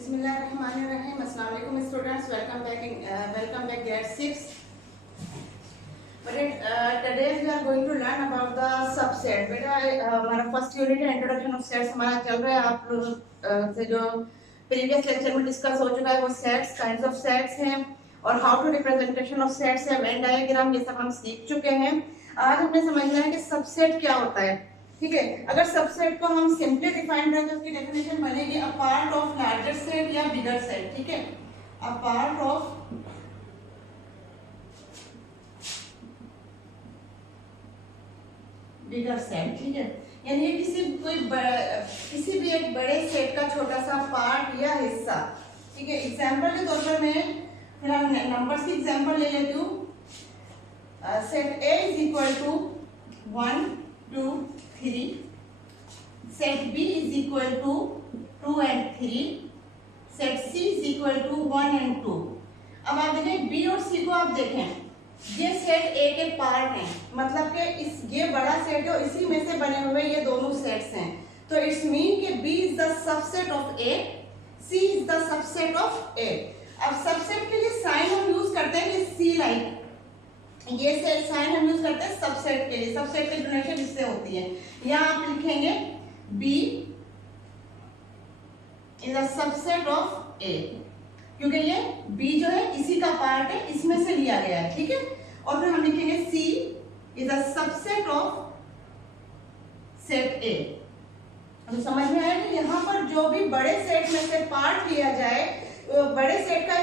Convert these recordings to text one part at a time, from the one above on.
बिस्मिल्लाहिर्रहमानिर्रहीम। अस्सलाम वालेकुम students, welcome back grade 6। Today we are going to learn about the subset. बेटा हमारा फर्स्ट यूनिट है, इंट्रोडक्शन ऑफ सेट्स हमारा चल रहा है। आप लोग से जो प्रीवियस लेक्चर में डिस्कस हो चुका है वो सेट्स, काइंड्स ऑफ सेट्स हैं और how to representation of sets है, वेन डायग्राम, ये सब हम सीख चुके हैं। आज हमें समझना है कि सबसेट क्या होता है। ठीक है, अगर सबसेट को हम सिंपली डिफाइन करें तो उसकी डेफिनेशन बनेगी a part of larger set या बिगर सेट। ठीक है, a part of bigger set. ठीक है, यानी किसी भी एक बड़े सेट का छोटा सा पार्ट या हिस्सा। ठीक है, एग्जांपल के तौर पर मैं फिलहाल नंबर्स की एग्जांपल ले लेती हूँ। Set A is equal to 1 2 3, set B is equal to 2 and 3, set C is equal to 1 and 2। अब आप देखें B और C को, आप देखें ये सेट A के पार्ट हैं, मतलब कि ये बड़ा सेट है और इसी में से बने हुए ये दोनों सेट्स हैं। तो इट्स मीन कि B is the subset of A, C is the subset of A। अब सबसेट के लिए साइन हम यूज करते हैं कि C लाइक, ये सेट साइन हम यूज करते हैं सबसेट के लिए। सबसेट की डिफिनेशन इससे होती है। यहाँ आप लिखेंगे B is a subset of A, क्योंकि ये B जो है इसी का पार्ट है, इसमें से लिया गया है। ठीक है, और फिर हम लिखेंगे C is a subset of set A। तो समझ में आया कि यहाँ पर जो भी बड़े सेट में से पार्ट लिया जाए, बड़े सेट का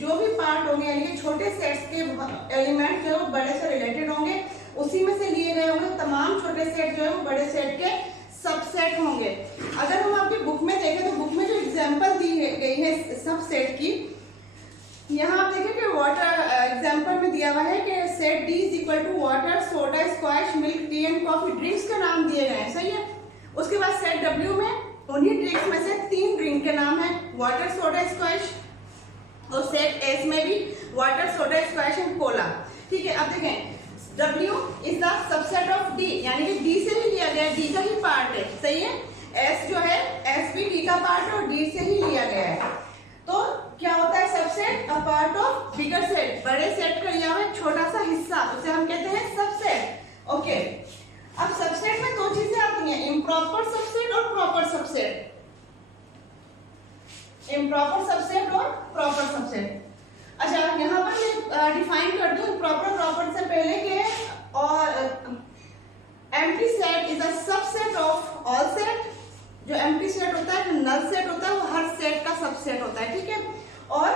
जो भी पार्ट होंगे, यानी कि छोटे सेट्स के एलिमेंट जो बड़े से रिलेटेड होंगे, उसी में से लिए गए होंगे। तमाम छोटे सेट जो है वो बड़े सेट के सबसेट होंगे। अगर हम आपकी बुक में देखें तो बुक में जो एग्जांपल दी गई है सबसेट की, यहाँ आप देखें कि वाटर एग्जांपल में दिया हुआ है कि set D is equal to water, soda, squash, milk, tea and coffee, drinks के नाम दिए गए हैं। सही है। उसके बाद सेट W में उन्हीं ड्रिंक्स में से 3 ड्रिंक के नाम है, वाटर, सोडा, स्क्वैश। और सेट S में भी water, soda, squash and Cola. ठीक है, अब देखें W is the subset of D, यानी कि D से ही लिया गया है, D का ही पार्ट है। सही है। S जो है, S भी D का पार्ट है और D से ही लिया गया है। तो क्या होता है subset? A part of bigger set, बड़े सेट का लिया हुआ छोटा सा हिस्सा, उसे हम कहते हैं सबसेट। ओके, अब सबसेट में दो चीजें आती हैं, इम्प्रॉपर सबसेट और प्रॉपर सबसेट। इम्प्रॉपर सबसेट और प्रॉपर सबसेट। अच्छा, यहाँ पर मैं डिफाइन कर दूं प्रॉपर प्रॉपर से पहले के, और empty set is a subset of all set. जो एम्प्टी सेट होता है, जो नल सेट होता है, वो हर सेट का सबसेट होता है। ठीक है, और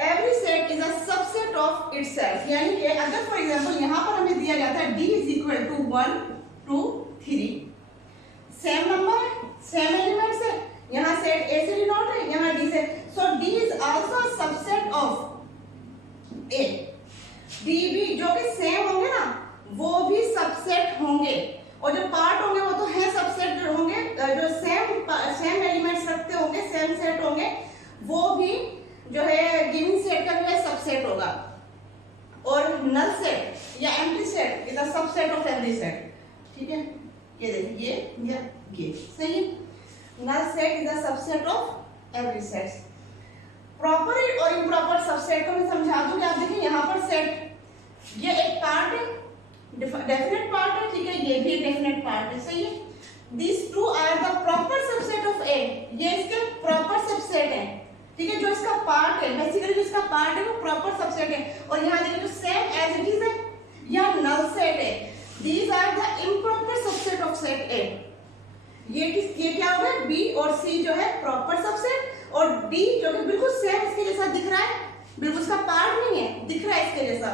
every set is a subset of itself, यानी कि अगर फॉर एग्जांपल यहाँ पर हमें दिया जाता है D is equal to 1 2 3, same number है, सेम एलिमेंट्स है, यहाँ सेट A से डिनोट है, यहाँ D से, सो D is also subset of A। D भी जो कि सेम होंगे ना, वो भी सबसेट होंगे, और जो पार्ट होंगे वो तो है सबसेट जो होंगे, जो सेम एलिमेंट्स रखते होंगे, सेम सेट होंगे, वो भी जो है गिवन सेट का जो है सबसेट होगा। और नल सेट या empty set is a subset of every set. ठीक है, ये देखिए ये सही है। Null set is a subset of every set. Proper और इम्प्रॉपर सबसेट को मैं समझा दूं कि आप देखिए यहाँ पर सेट, ये एक पार्ट है, डेफिनेट पार्ट है। ठीक है, ये भी एक डेफिनेट पार्ट है। सही है। These two are the proper subset of A, ये इसके प्रॉपर सबसेट है। ठीक है, जो इसका पार्ट है, बेसिकली जो इसका पार्ट है वो प्रॉपर सबसेट है। और यहाँ देखिए जो सेम एज इट इज है, यह नल सेट है। These are the improper subset of set A। ये क्या होगा? B और C जो है प्रॉपर सबसेट, और D जो कि बिल्कुल सेम इसके जैसा दिख रहा है, बिल्कुल इसका पार्ट नहीं है, दिख रहा है इसके जैसा,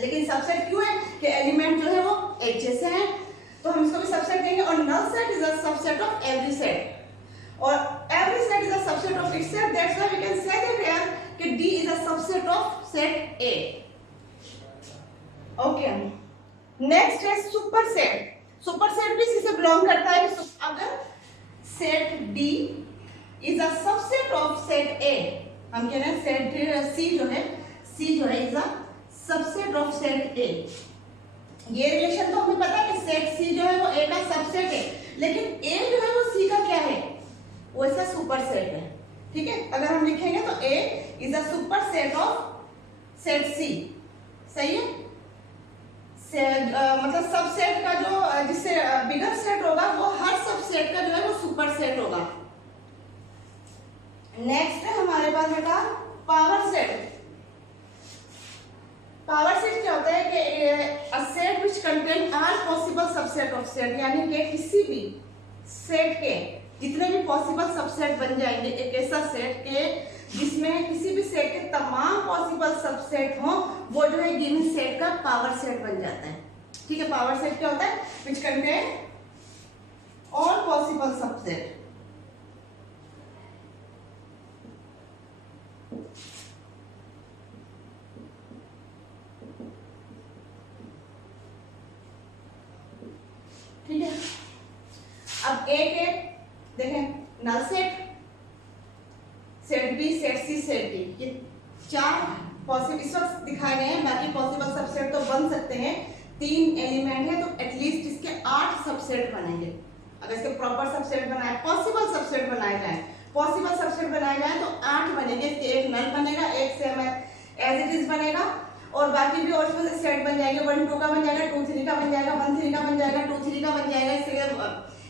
लेकिन सबसेट क्यों है कि एलिमेंट जो है वो एक जैसे हैं, तो हम इसको भी सबसेट देंगे। और null set is a subset of every set, और every set is a subset of itself. That's why we can say that here कि D is a subset of set A। Okay, next है super set. Super set भी इसी से belong करता है। अगर set D is a subset of set A, हम कह रहे हैं सेट C जो है is a subset of set A। ये रिलेशन तो हमें पता है कि सेट C जो है वो A का सबसेट है, लेकिन A जो है वो C का क्या है? वो इसका सुपर सेट ठीक है, अगर हम लिखेंगे तो A is a super set of set C, सही है। मतलब सबसेट का जो जिससे बिगर सेट होगा वो हर सबसेट का जो है वो सुपर सेट होगा। नेक्स्ट है हमारे पास बेटा पावर सेट। पावर सेट क्या होता है कि a set which contain all possible subset of set, यानी कि किसी भी सेट के जितने भी पॉसिबल सबसेट बन जाएंगे, एक ऐसा सेट के जिसमें किसी भी सेट के तमाम पॉसिबल सबसेट हो, वो जो है गिवन सेट का पावर सेट बन जाता है। ठीक है, पावर सेट क्या होता है? Which contain all possible subset. ठीक है, अब एक देखें, null set, set B, set C, set D, ये चार पॉसिबल इस वक्त दिखाए गए हैं। बाकी पॉसिबल सबसेट तो बन सकते हैं, 3 एलिमेंट है तो एटलीस्ट इसके 8 सबसेट बनेंगे। अगर इसके प्रॉपर सबसेट बनाए, पॉसिबल सबसेट बनाए जाए, पॉसिबल सबसेट बनाए जाए तो 8 बनेंगे। एक नल बनेगा, एक सेम एज इट इज बनेगा, और बाकी भी और सेट बन जाएंगे। 1 2 का बन जाएगा, 2 3 का बन जाएगा, 1 3 का बन जाएगा, 2 3 का बन जाएगा।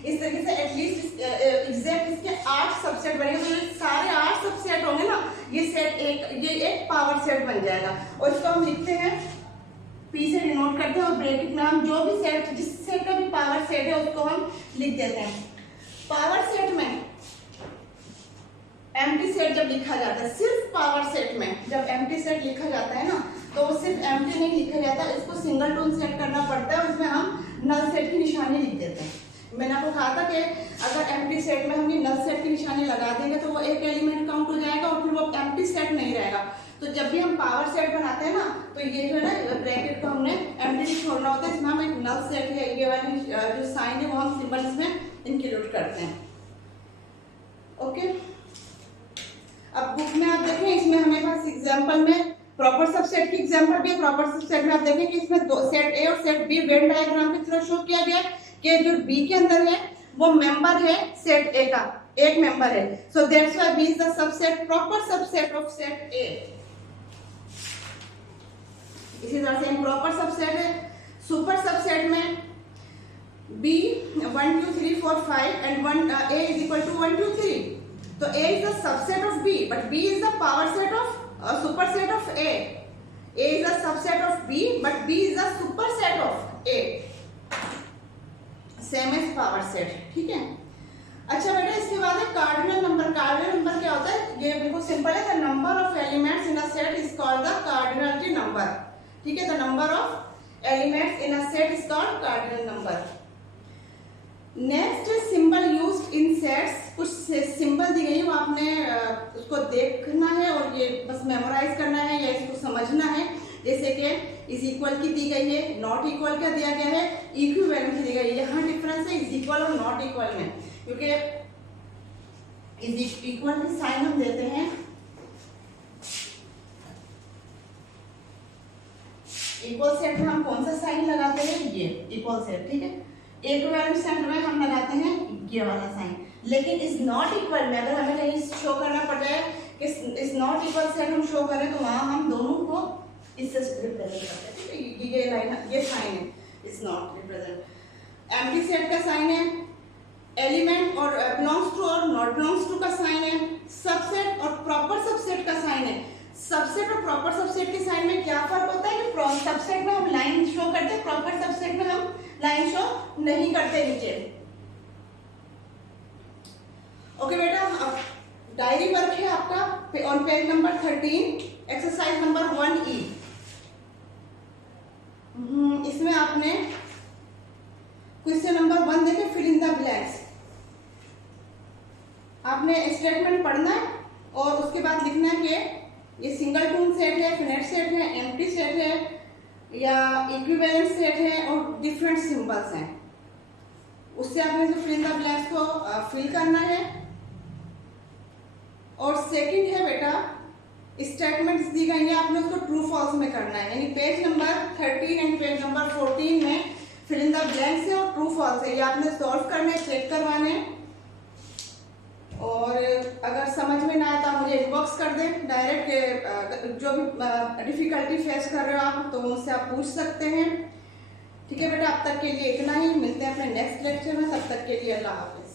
इस तरीके से एटलीस्ट एग्जैक्ट इसके 8 सबसेट बनेंगे। तो ये सारे 8 सबसेट होंगे ना, ये एक पावर सेट बन जाएगा। और इसको हम लिखते हैं P से डिनोट करते हैं, और ब्रैकेट में हम जो भी सेट, जिस सेट का भी पावर सेट है उसको हम लिख देते हैं। पावर सेट में एम्प्टी सेट जब लिखा जाता है, सिर्फ पावर सेट में जब एम्प्टी सेट लिखा जाता है ना, तो सिर्फ एम्प्टी नहीं लिखा जाता, इसको सिंगल टोन सेट करना पड़ता है, और इसमें हम नल सेट की निशानी लिख देते हैं। मैंने आपको कहा था कि अगर एम्प्टी सेट में हम ये नल सेट की निशानी लगा देंगे तो वो एक एलिमेंट काउंट हो जाएगा, और फिर वो एम्प्टी सेट नहीं रहेगा। तो जब भी हम पावर सेट बनाते हैं ना, तो ये जो है ना ब्रैकेट को हमने एम्प्टी छोड़ना होता है, इसमें हम एक नल सेट है, ये वाली जो साइन है वो हम सिंबल इसमें इंक्लूड करते हैं। ओके, अब बुक में आप देखें, इसमें हमारे पास एग्जांपल में प्रॉपर सबसेट की एग्जांपल भी है। प्रॉपर सबसेट में आप देखें कि इसमें दो सेट ए और सेट बी वेन डायग्राम की तरह शो किया गया है कि जो बी के अंदर है वो मेंबर है सेट ए का, एक मेंबर है। So that's why B is the subset, proper subset of set A. इसी तरह से प्रॉपर सबसेट है। सुपर सबसेट में B 1 2 3 4 5 and 1 a is equal to 1 2 3, तो a is the subset of b, but b is the power set of superset of a. a is the subset of b, but b is the superset of a. Same as power set. ठीक है, अच्छा बेटा, इसके बाद है cardinal number. Cardinal number क्या होता है? ये बिल्कुल सिंपल है, the number of elements in a set is called the cardinality number. ठीक है, the number of elements in a set is called cardinal number. Next symbol used in sets. कुछ symbol दी गई है, वो आपने उसको देखना है और ये बस मेमोराइज करना है या इसको समझना है। जैसे कि इज इक्वल की दी गई है, नॉट इक्वल क्या दिया गया है, इक्विवेलेंट की दी गई है। यहाँ डिफरेंस है इज इक्वल और नॉट इक्वल में, क्योंकि इज इक्वल की साइन हम देते हैं इक्वल सेट में हम कौन सा साइन लगाते हैं, ये इक्वल सेट। ठीक है, इक्विवेलेंट सेट में हम लगाते हैं ये वाला साइन। लेकिन इज नॉट इक्वल में अगर हमें कहीं शो करना पड़ जाए कि इज नॉट इक्वल सेट हम शो करें, तो वहां हम दोनों को इससे रिप्रेजेंट करते हैं। ये लाइन, ये साइन है, is not represent. Empty set का साइन है, एलिमेंट और बिलोंग्स टू और नॉट बिलोंग्स टू का साइन है, सबसेट और प्रॉपर सबसेट का साइन है। सबसेट और प्रॉपर सबसेट के साइन में क्या फर्क होता है कि सबसेट में हम लाइन शो करते हैं, प्रॉपर सबसेट में हम लाइन शो नहीं करते नीचे। ओके बेटा, अब डायरी वर्क है आपका on page number 13, exercise number 1E। इसमें आपने क्वेश्चन नंबर 1 देखे, फिल इन द ब्लैंक्स। आपने स्टेटमेंट पढ़ना है और उसके बाद लिखना है कि ये सिंगल टून सेट है, फिनेट सेट है, एम्प्टी सेट है या इक्विवेलेंट सेट है और डिफरेंट सिंबल्स हैं। उससे आपने जो फिल इन द ब्लैंक्स को फिल करना है। और सेकंड है बेटा, स्टेटमेंट्स दी गई है, आपने उसको ट्रू फॉल्स में करना है। यानी page number 13 and page number 14 में फिल इन द ब्लैंक्स है और ट्रू फॉल्स है, ये आपने सॉल्व करना है, चेक करवाने हैं। और अगर समझ में ना इनबॉक्स कर दें डायरेक्ट, जो भी डिफिकल्टी फेस कर रहे हो आप तो मुझसे आप पूछ सकते हैं। ठीक है बेटा, अब तक के लिए इतना ही, मिलते हैं अपने नेक्स्ट लेक्चर में, तब तक के लिए अल्लाह हाफिज।